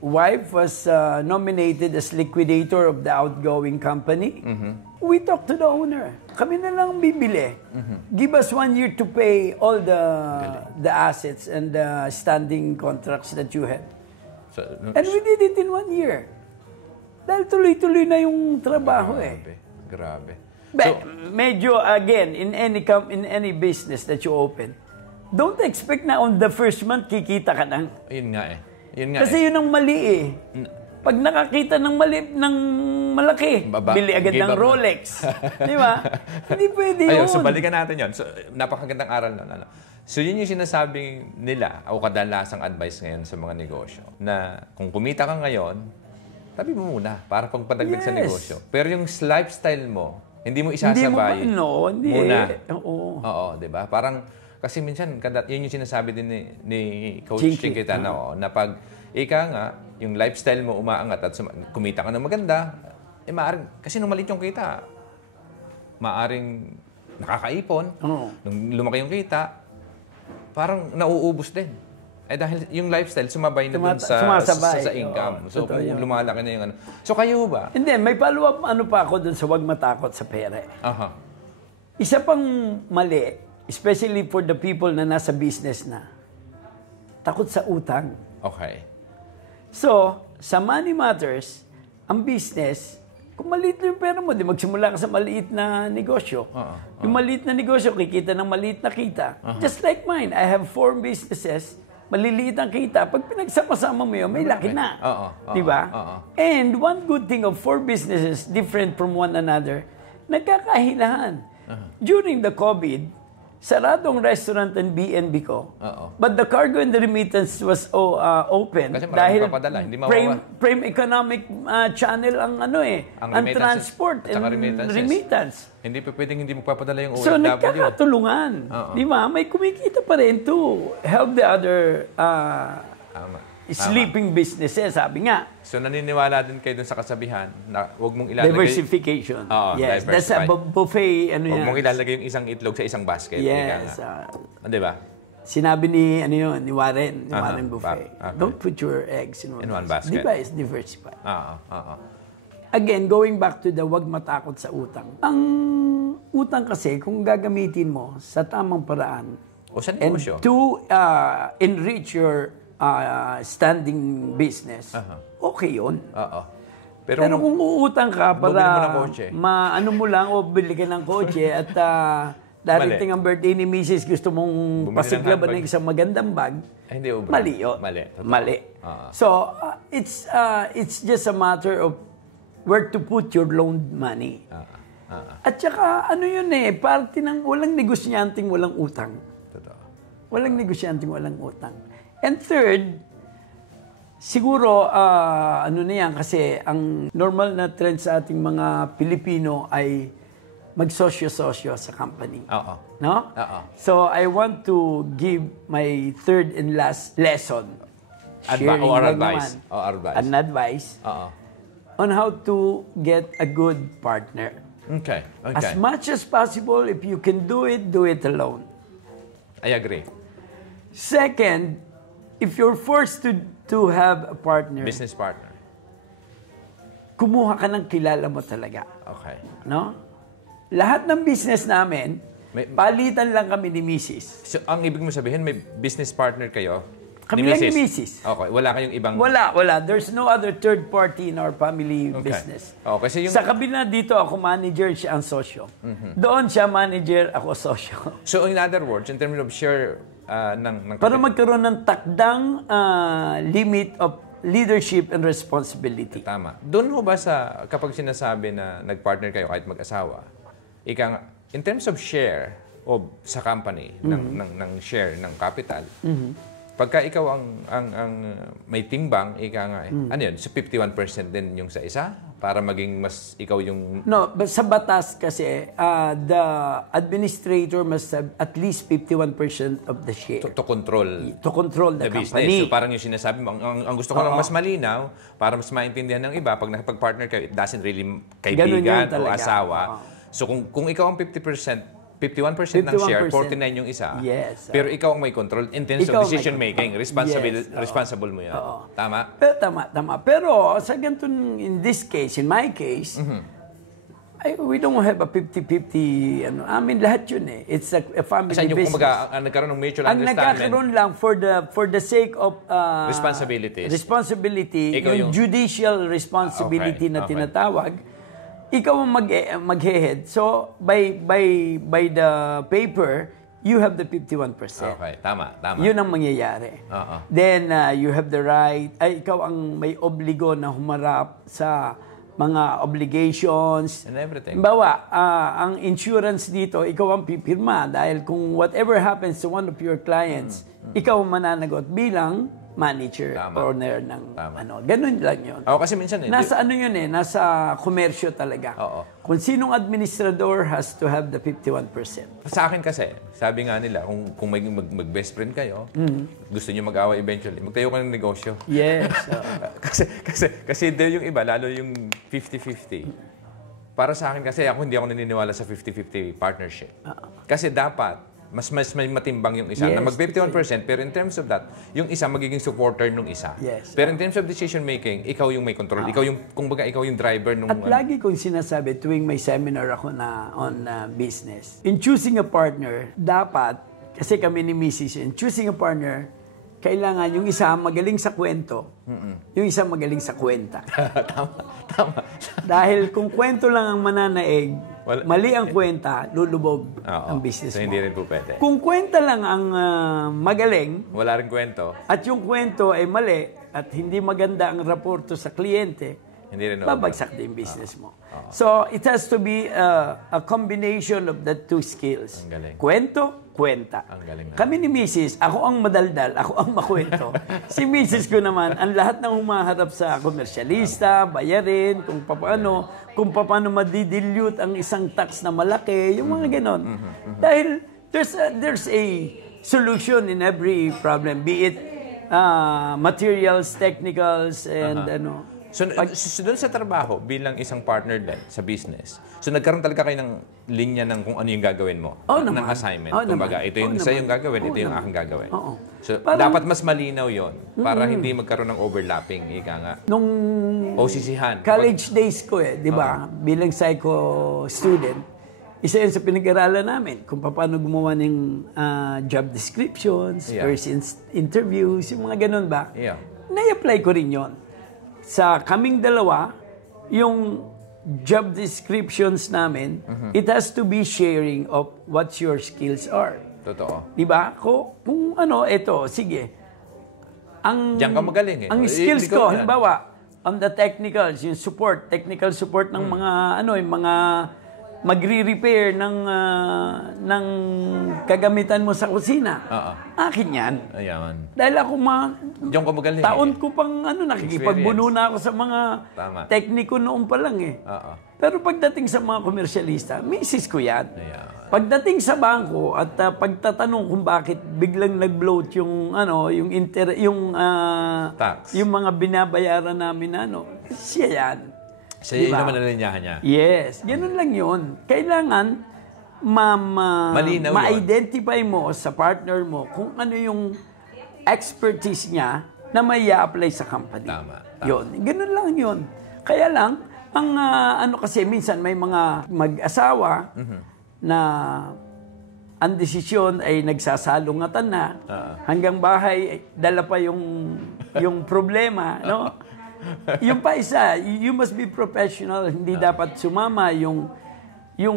wife was nominated as liquidator of the outgoing company. We talked to the owner. Kami na lang bibili. Give us 1 year to pay all the assets and the standing contracts that you had. So, and we did it in 1 year. Dahil tuloy-tuloy na yung trabaho Grabe. So, medyo, again, in any business that you open, don't expect na on the first month kikita ka nang. Yun nga eh. Kasi yun ang mali eh. Pag nakakita ng malaki, bili agad ng Rolex. Di ba? Hindi pwede yun. So balikan natin yun. So, napakagandang aral na. So yun yung sinasabi nila, o kadalasang advice ngayon sa mga negosyo, na kung kumita ka ngayon, tabi mo muna para pagpadagdag sa negosyo. Pero yung lifestyle mo, hindi mo isasabay hindi muna. Oo, di ba? Parang, kasi minsan, yun yung sinasabi din ni Coach Chinkitan, na pag yung lifestyle mo umaangat at kumita ka ng maganda, maaring, kasi nung maliit yung kita, maaring nakakaipon, nung lumaki yung kita, parang nauubos din. Dahil yung lifestyle, sumabay na dun sa income. So, kung lumalaki na yung ano. So, kayo ba? Hindi, may follow-up pa ako dun sa wag matakot sa pera. Isa pang mali, especially for the people na nasa business na, takot sa utang. Okay. So, sa Money Matters, ang business, kung maliit na yung pera mo, di magsimula ka sa maliit na negosyo. Yung maliit na negosyo, kikita ng maliit na kita. Just like mine, I have 4 businesses, maliliit ang kita. Pag pinagsama-sama mo yun, may laki na. Diba? And one good thing of 4 businesses, different from one another, nagkakahilahan. During the COVID, saradong restaurant and B&B ko. But the cargo and the remittance was open. Kasi dahil papadala, hindi Prime Economic Channel ang ang transport and remittance. Hindi pa pwedeng hindi magpapadala yung OFW. So nagkakatulungan. Di ba? May kumikita pa rin to help the other sleeping businesses, sabi nga. So naniniwala din kayo dun sa kasabihan na huwag mong ilalagay... Diversification. Yes, that's a buffet. Huwag mong ilalagay yung isang itlog sa isang basket. Yes. Di ba? Sinabi ni Warren Buffet. Don't put your eggs in one basket. Di ba? It's diversified. Again, going back to the wag matakot sa utang. Ang utang kasi, kung gagamitin mo sa tamang paraan, and to enrich your standing business, okay yun. Pero kung uutang ka para maano mo lang o bili ka ng kotse at darating ang birthday ni Mrs. gusto mong pasiglaban ng isang magandang bag, mali yun. Mali. So, it's just a matter of where to put your loaned money. At saka, parte ng walang negosyanteng walang utang. Walang negosyanteng walang utang. And third, siguro, kasi ang normal na trend sa ating mga Pilipino ay magsosyo-sosyo sa company. No? So, I want to give my third and last lesson. Advice. An advice on how to get a good partner. Okay. As much as possible, if you can do it alone. I agree. Second, if you're forced to have a partner, business partner, kumuha ka ng kilala mo talaga. Okay. No? Lahat ng business namin, palitan lang kami ni Mrs. So, ang ibig mo sabihin, may business partner kayo? Kami lang ni Mrs. Okay. Wala kayong ibang... Wala. There's no other third party in our family business. Kasi Sa kabila dito, ako manager, siya ang sosyo. Doon siya manager, ako sosyo. So, in other words, in terms of share ng para magkaroon ng takdang limit of leadership and responsibility. Tama. Doon ho ba kapag sinasabi na nag-partner kayo kahit mag-asawa, in terms of share sa company, ng share, ng capital, pagka ikaw ang may timbang, ano yun, so 51% din yung sa isa? Para maging mas ikaw yung... No, but sa batas kasi, the administrator must have at least 51% of the share. To control. To control the business. company. So parang yung sinasabi mo, ang gusto ko lang mas malinaw, para mas maintindihan ng iba, pag nakapag-partner kayo, it doesn't really kaibigan o asawa. So kung ikaw ang 51% ng share, 49 yung isa. Yes. Pero ikaw ang may control in terms of decision making. Responsible mo yan. Tama? Pero, tama. Pero sa ganito, in this case, in my case, we don't have a 50-50. I mean, lahat yun eh. It's a family business. Nagkaroon ng mutual understanding. Ang nagkakaroon lang for the sake of responsibility, yung judicial responsibility na tinatawag, ikaw ang mag-head. So, by the paper, you have the 51%. Okay, tama. Yun ang mangyayari. Then, you have the right, ikaw ang may obligo na humarap sa mga obligations. And everything. Bawa, ang insurance dito, ikaw ang pipirma dahil kung whatever happens to one of your clients, ikaw ang mananagot bilang manager, owner ng ganun lang yun. Kasi minsan nasa nasa komersyo talaga. Kung sinong administrador has to have the 51%. Sa akin kasi, sabi nga nila, kung mag-best friend kayo, gusto niyo mag-away eventually, magtayo ka ng negosyo. Yes. kasi yung iba, lalo yung 50-50. Para sa akin kasi hindi ako naniniwala sa 50-50 partnership. Kasi dapat mas may matimbang yung isa na mag-51%, pero in terms of that, yung isa magiging supporter nung isa. Yes. Pero in terms of decision making, ikaw yung may control. Ikaw yung, kumbaga, ikaw yung driver nung... At lagi kong sinasabi tuwing may seminar ako na on business. In choosing a partner, dapat, kasi kami ni Mrs. in choosing a partner, kailangan yung isa magaling sa kwento, yung isa magaling sa kwenta. Tama. Dahil kung kwento lang ang mananaig, mali ang kwenta, lulubog ang business mo. So, hindi rin po pwede. Kung kwenta lang ang magaling, wala rin kwento, at yung kwento ay mali, at hindi maganda ang raporto sa kliyente, hindi rin babagsak din business mo. So, it has to be a combination of the two skills. Ang galing. Kwento, kwenta. Ang galing na. Kami ni Mrs., ako ang madaldal, ako ang makwento. Si Mrs. ko naman, ang lahat ng humaharap sa komersyalista, bayarin, kung paano madidilute ang isang tax na malaki, yung mga ganon. Dahil there's a solution in every problem, be it materials, technicals, and So, doon sa trabaho, bilang isang partner din sa business, so nagkaroon talaga kayo ng linya ng kung ano yung gagawin mo, ng assignment. Kumbaga, ito yung isa yung gagawin, ito yung aking gagawin. So, dapat mas malinaw yon para hindi magkaroon ng overlapping, ika nga. Nung sisihan. College days ko di ba, bilang psycho student, isa yun sa pinag-aralan namin, kung paano gumawa ng job descriptions, first interviews, yung mga ganun ba. Na-apply ko rin yon. Sa kaming dalawa, yung job descriptions namin, it has to be sharing of what your skills are. Totoo. Diba? Kung ito, sige. Diyan ka magaling Ang skills ko, halimbawa, on the technicals, yung technical support ng mga, yung mga magre-repair ng kagamitan mo sa kusina. Akin yan. Ayan. Dahil ako diyan ka magaling. Taon ko pang nakikipagbuno na ako sa mga tekniko noon pa lang Pero pagdating sa mga komersyalista, misis ko yan. Pagdating sa bangko at pagtatanong kung bakit biglang nag-bloat yung tax, yung mga binabayaran namin siya yan. Siya yung naman nalinyahan niya. Yes, ganun lang yun. Kailangan ma-identify mo sa partner mo kung ano yung expertise niya na may i-apply sa company. Tama. Yun. Ganun lang yun. Kaya lang, ang kasi minsan may mga mag-asawa na ang desisyon ay nagsasalungatan na hanggang bahay dala pa yung problema, no? Yung pa isa, you must be professional. Hindi dapat sumama yung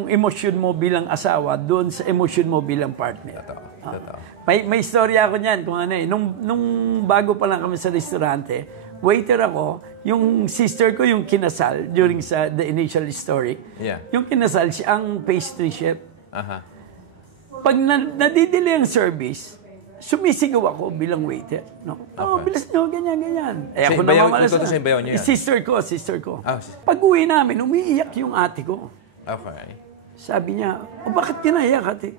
emosyon mo bilang asawa doon sa emosyon mo bilang partner. Totoo. May istorya ako niyan kung nung bago pa lang kami sa restaurante, waiter ako, yung sister ko yung kinasal during the initial story. Yung kinasal siya ang pastry chef. Pag nadidelay ang service, sumisigaw ako bilang waiter. Bilis nyo, ganyan. Ako naman Sister ko. Pag-uwi namin, umiiyak yung ate ko. Okay. Sabi niya, bakit kinaiyak ate?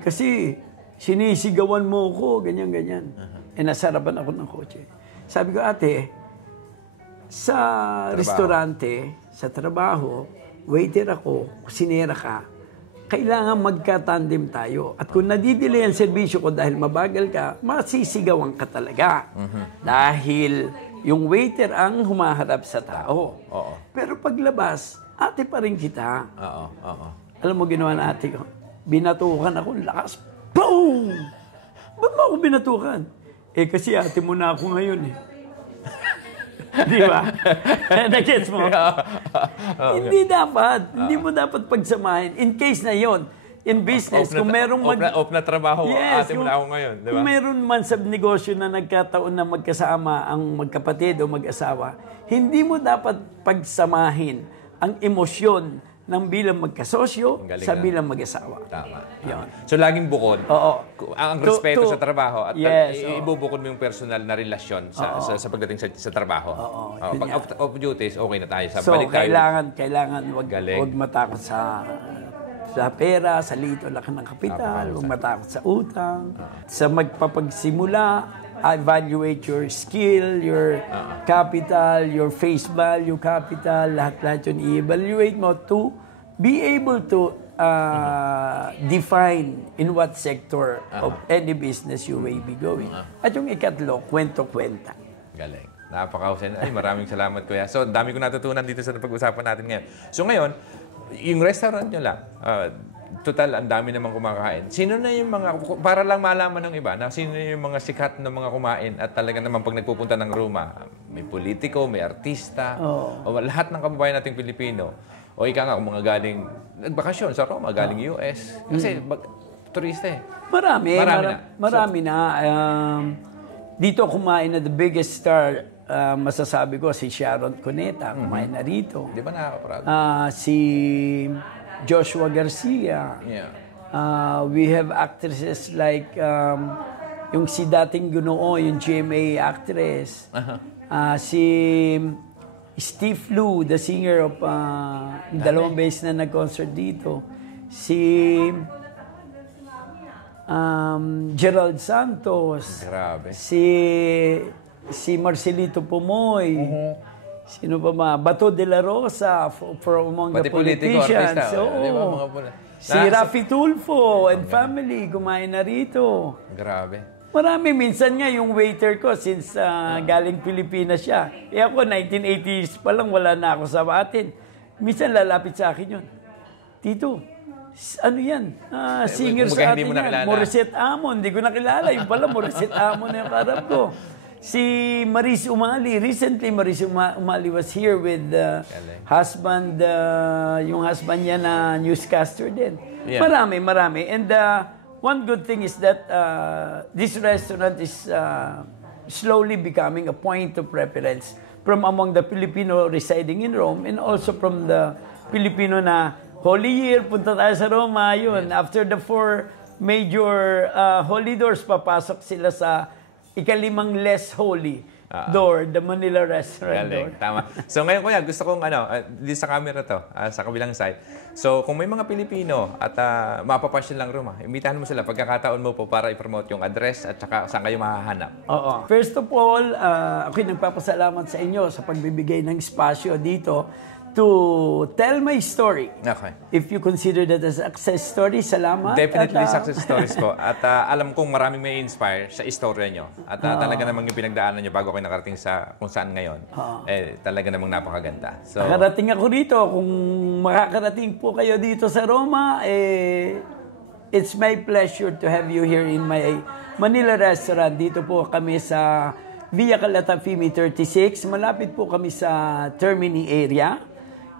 Kasi sinisigawan mo ko, ganyan. Nasarapan ako ng kotse. Sabi ko, ate, sa restaurante, sa trabaho, waiter ako, kusinera ka, kailangan magka-tandem tayo. At kung nadidelay ang serbisyo ko dahil mabagal ka, masisigawan ka talaga. Dahil yung waiter ang humaharap sa tao. Pero paglabas, ate pa rin kita. Alam mo ginawa na ate ko? Binatukan ako, lakas. Boom! Ba't mo ako binatukan? Kasi ate mo na ako ngayon Di ba? Na-gets mo? Hindi dapat. Hindi mo dapat pagsamahin. In case na yon, in business, kung merong off na trabaho, ate mo na ako ngayon. Di ba? Kung meron man sa negosyo na nagkataon na magkasama ang magkapatid o mag-asawa, hindi mo dapat pagsamahin ang emosyon ng bilang magkasosyo sa bilang mag-asawa. Tama. So, laging bukod. Ang respeto sa trabaho at ibubukod mo yung personal na relasyon sa pagdating sa trabaho. Pag off duties, okay na tayo. So, kailangan wag matakot sa pera, sa lito laki ng kapital, wag matakot sa utang. Sa magpapagsimula, evaluate your skill, your capital, your face value capital, lahat-lahat yun i-evaluate mo to be able to define in what sector of any business you may be going. At yung ikatlo, kwento-kwenta. Galing. Napakahusay. Ay, maraming salamat, Kuya. So, dami ko natutunan dito sa pag-usapan natin ngayon. So, ngayon, yung restaurant nyo lang, total, ang dami namang kumakain. Sino na yung mga, para lang malaman ng iba, na sino yung mga sikat na mga kumain at talaga naman pag nagpupunta ng Roma, may politiko, may artista, o lahat ng kababayan nating Pilipino, o ika nga, kung mga galing, nagbakasyon sa Roma, galing US. Kasi, turista eh. Marami na. Dito kumain na the biggest star, masasabi ko, si Sharon Cuneta, kumain na rito. Di ba nakakaparado? Si Joshua Garcia. Yeah. We have actresses like yung si dating Gunoo, yung GMA actress. Si Steve Lu, the singer of dalawang beses na nag-concert dito. Si Gerald Santos. Grabe. Si Marcelito Pomoy. Sino pa ma? Bato de la Rosa from among the politicians. Si Rafi Tulfo and family kumain na rito. Grabe. Marami. Minsan nga yung waiter ko since galing Pilipinas siya. Ako 1980s pa lang wala na ako sa atin. Minsan lalapit sa akin yun. Tito, ano yan? Singer sa atin yan. Morissette Amon. Hindi ko nakilala. Yung pala Morissette Amon na yung karap ko. Si Maris Umali, recently Maris Umali was here with husband, yung husband niya na newscaster din. Yeah. Marami. And one good thing is that this restaurant is slowly becoming a point of reference from among the Filipino residing in Rome and also from the Filipino na Holy Year, punta tayo sa Roma, yun. Yeah. After the 4 major holy doors, papasok sila sa ikalimang less holy door, the Manila Restaurant door. Tama. So ngayon, Kuya, gusto kong dito sa camera to, sa kabilang side. So kung may mga Pilipino at mapapasyon lang Roma, imbitahan mo sila, pagkakataon mo po para i-promote yung address at saka saan kayo mahahanap. Oo. First of all, ako'y nagpapasalamat sa inyo sa pagbibigay ng espasyo dito to tell my story. Okay. If you consider that a success story, salamat. Definitely success stories ko. At alam kong maraming may inspire sa istorya nyo. At talaga namang yung pinagdaanan nyo bago kayo nakarating sa kung saan ngayon, talaga namang napakaganda. So, nakarating ako dito. Kung makakarating po kayo dito sa Roma, it's my pleasure to have you here in my Manila Restaurant. Dito po kami sa Via Calatafimi 36. Malapit po kami sa Termini area.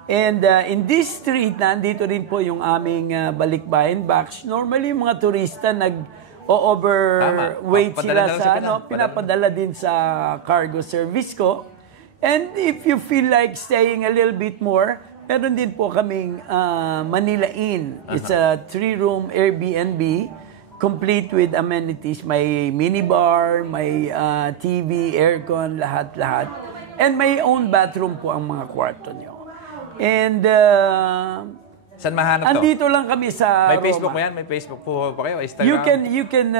And in this street, nandito rin po yung aming balikbayan box. Normally, yung mga turista nag-overweight sila sa pinapadala din sa cargo service ko. And if you feel like staying a little bit more, meron din po kaming Manila Inn. It's a 3-room Airbnb, complete with amenities. May minibar, may TV, aircon, lahat-lahat. And may own bathroom po ang mga kwarto nyo. And saan mahanap to? andito lang kami sa May Roma. Facebook mo yan? May Facebook po ba kayo? Instagram? You can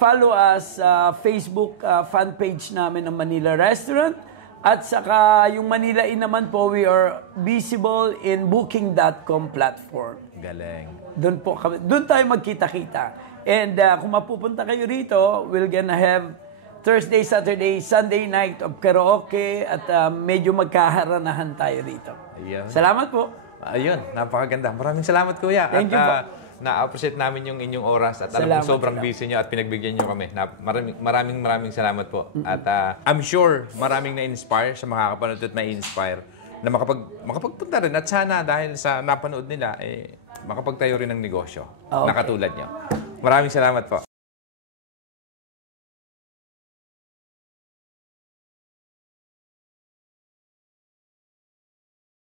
follow us Facebook fan page namin ng Manila Restaurant. At saka yung Manila Inn naman po, we are visible in booking.com platform. Galing. Doon tayo magkita-kita. And kung mapupunta kayo rito, we're gonna have Thursday, Saturday, Sunday night of karaoke at medyo magkaharanahan tayo rito. Ayun. Salamat po. Ayun, napakaganda. Maraming salamat, Kuya. Thank you po. Na-appreciate namin yung inyong oras at alam ko sobrang busy nyo at pinagbigyan nyo kami. Maraming salamat po. At I'm sure maraming na-inspire sa makakapanood at may-inspire na makapagpunta rin. At sana dahil sa napanood nila, makapagtayo rin ng negosyo na katulad nyo. Maraming salamat po.